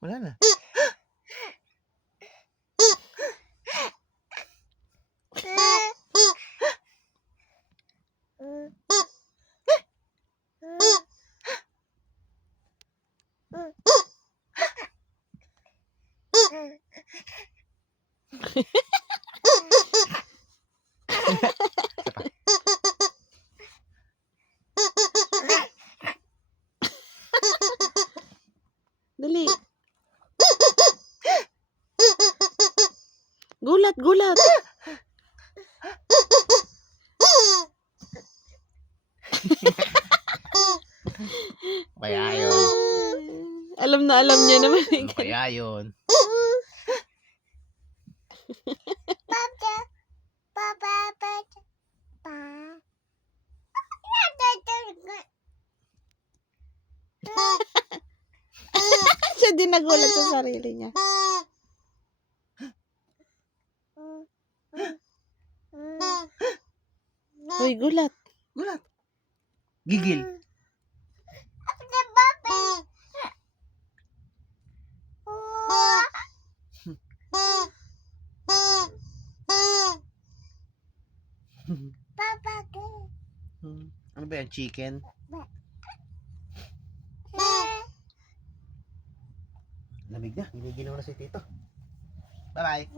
Wala na. Dali. Gulat, gulat. Kaya yun. Alam na alam niya naman. Ano kaya yun? Siya din nagulat sa sarili niya. Hoy, gulat. Gulat. Gigil. Ano ba yan? Chicken? Lamig na. Ginigilaw na si Tito. Bye-bye.